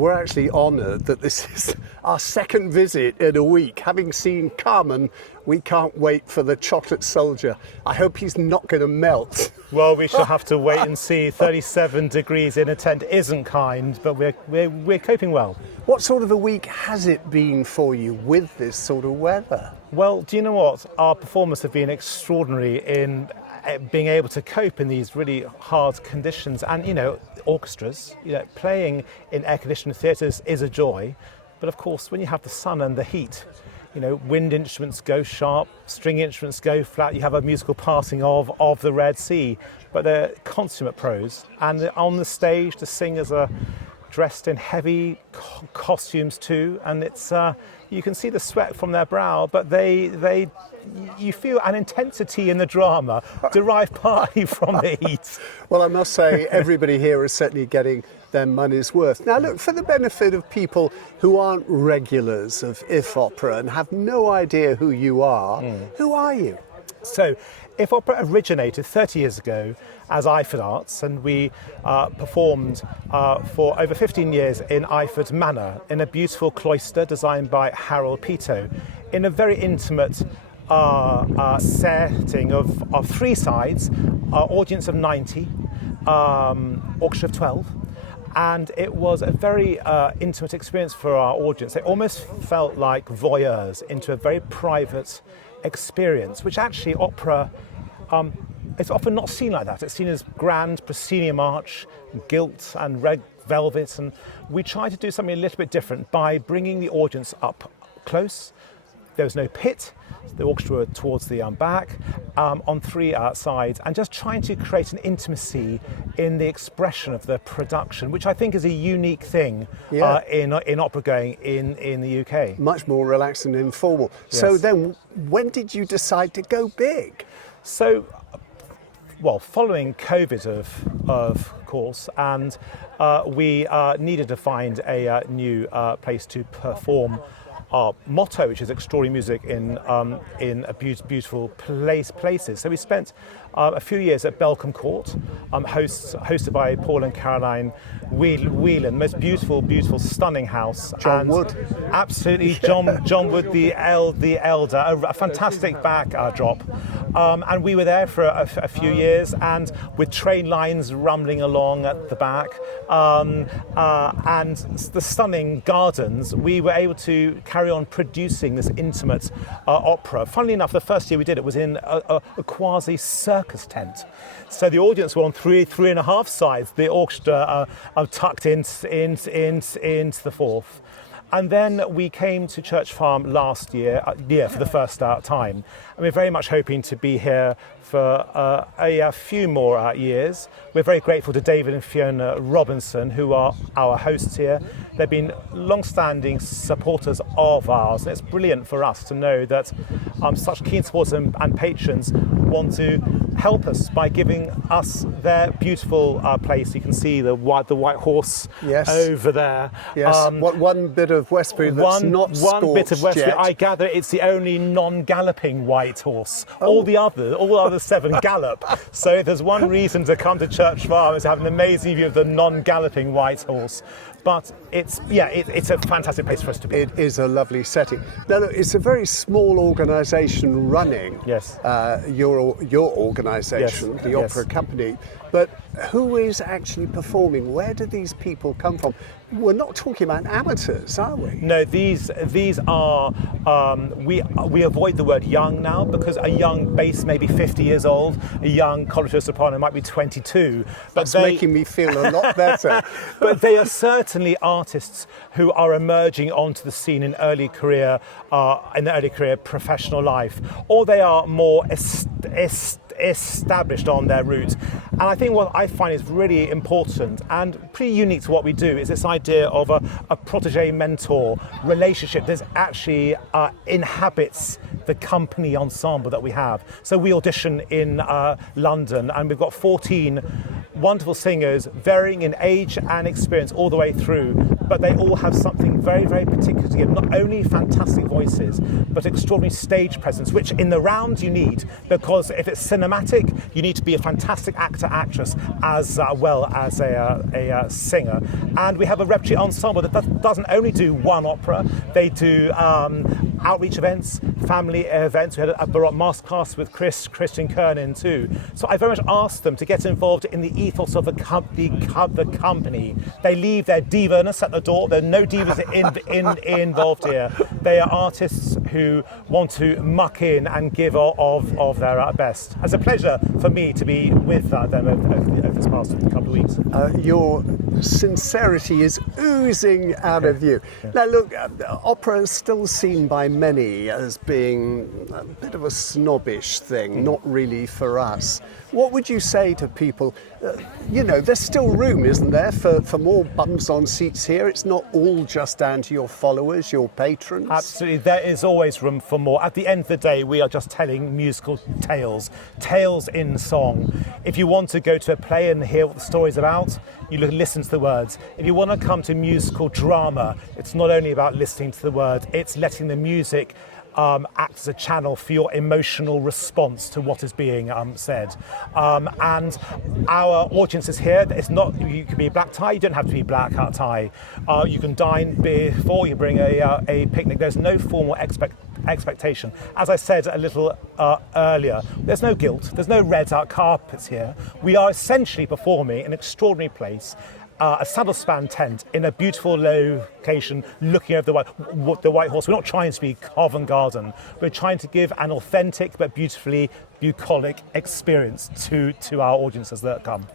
we're actually honoured that this is our second visit in a week. Having seen Carmen, we can't wait for the chocolate soldier. I hope he's not going to melt. Well, we shall have to wait and see. 37 degrees in a tent isn't kind, but we're coping well. What sort of a week has it been for you with this sort of weather? Well, do you know what? Our performers have been extraordinary in being able to cope in these really hard conditions. And, orchestras, playing in air-conditioned theatres is a joy. But of course, when you have the sun and the heat, wind instruments go sharp, string instruments go flat. You have a musical passing of the Red Sea. But they're consummate pros. And on the stage, the singers are dressed in heavy costumes too. And it's you can see the sweat from their brow, but you feel an intensity in the drama derived partly from the heat. Well, I must say, everybody here is certainly getting their money's worth. Now, look, for the benefit of people who aren't regulars of If Opera and have no idea who you are, who are you? So, If Opera originated 30 years ago as Iford Arts, and we performed for over 15 years in Iford Manor, in a beautiful cloister designed by Harold Peto, in a very intimate setting of three sides, audience of 90, orchestra of 12. And it was a very intimate experience for our audience. It almost felt like voyeurs into a very private experience, which actually opera, it's often not seen like that. It's seen as grand proscenium arch, gilt and red velvet, and we tried to do something a little bit different by bringing the audience up close. There was no pit, the orchestra were towards the back, on three sides, and just trying to create an intimacy in the expression of the production, which I think is a unique thing in opera going in the UK. Much more relaxed and informal. Yes. So then, when did you decide to go big? So, well, following COVID, of course, and we needed to find a new place to perform our motto, which is extraordinary music in a beautiful places. So we spent a few years at Belcombe Court, hosted by Paul and Caroline Whelan, most beautiful, stunning house. John Wood. Absolutely, John Wood, the elder, a fantastic backdrop. And we were there for a few years, and with train lines rumbling along at the back, and the stunning gardens, we were able to carry on producing this intimate opera. Funnily enough, the first year we did it was in a quasi circus tent. So the audience were on three and a half sides. The orchestra tucked into the fourth. And then we came to Church Farm last year for the first time. And we're very much hoping to be here for a few more years. We're very grateful to David and Fiona Robinson, who are our hosts here. They've been long-standing supporters of ours, and it's brilliant for us to know that such keen supporters and patrons want to help us by giving us their beautiful place. You can see the white horse over there. Yes. One bit of Westbury that's not scorched one bit of Westbury. Yet. I gather it's the only non-galloping white horse. All the other 7 gallop. So if there's one reason to come to Church Farm is to have an amazing view of the non-galloping white horse. But it's a fantastic place for us to be. It is a lovely setting. Now, look, it's a very small organisation running. Yes. Your organisation, the Opera Company. But who is actually performing? Where do these people come from? We're not talking about amateurs, are we? No, these are. We avoid the word young now, because a young bass may be 50 years old, a young coloratura soprano might be 22. That's making me feel a lot better. But they are certainly artists who are emerging onto the scene in early career professional life, or they are more established on their route. And I think what I find is really important and pretty unique to what we do is this idea of a protege-mentor relationship that actually inhabits the company ensemble that we have. So we audition in London, and we've got 14 wonderful singers varying in age and experience all the way through. but they all have something very, very particular to give. Not only fantastic voices, but extraordinary stage presence, which in the round you need, because if it's cinematic, you need to be a fantastic actor, actress, as well as a singer. And we have a repertory ensemble that doesn't only do one opera, they do outreach events, family events. We had a Baroque masterclass with Christian Kernin too. So I very much asked them to get involved in the ethos of the company. They leave their diva-ness at the door. There are no divas involved here. They are artists who want to muck in and give of their best. It's a pleasure for me to be with them over this past couple of weeks. Your sincerity is oozing out of you. Yeah. Now look, opera is still seen by many as being a bit of a snobbish thing, not really for us. What would you say to people? There's still room, isn't there, for more bums on seats here? It's not all just down to your followers, your patrons. Absolutely, there is always room for more. At the end of the day, we are just telling musical tales in song. If you want to go to a play and hear what the story's about, you listen to the words. If you want to come to musical drama, it's not only about listening to the words, it's letting the music act as a channel for your emotional response to what is being said. And our audience is here. It's not, you can be black tie, you don't have to be black tie. You can dine before you bring a picnic. There's no formal expectation. As I said a little earlier, there's no guilt, there's no red carpets here. We are essentially performing an extraordinary place, a saddle span tent in a beautiful location looking over the White Horse. We're not trying to be Covent Garden. We're trying to give an authentic but beautifully bucolic experience to our audiences that come.